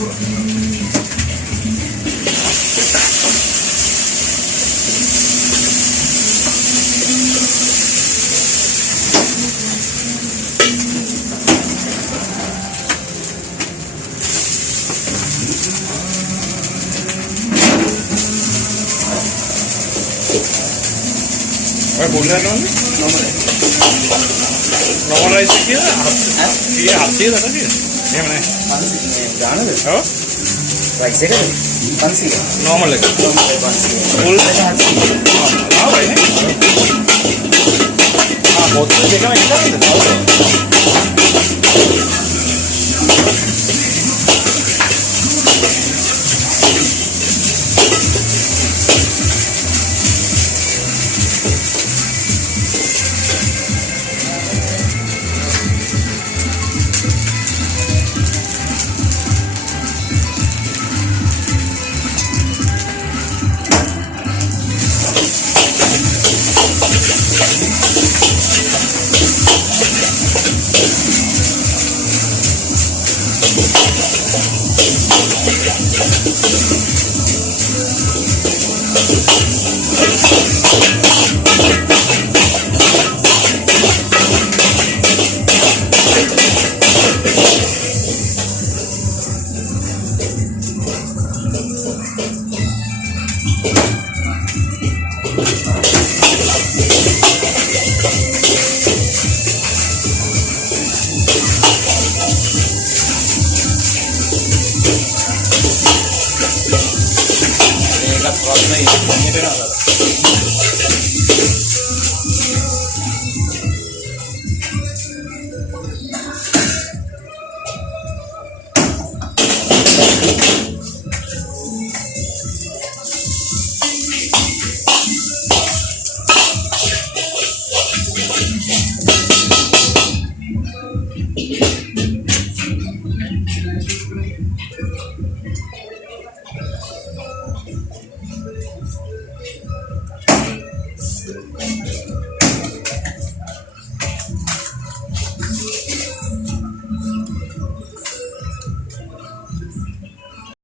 बोल रहा है नॉर्मल राइस किया ये हाथ से था फिर ये मैंने जाना है हाँ राइस है पंसी है नॉर्मल है फुल हाँ भाई हाँ बहुत तो देखा मैं क्या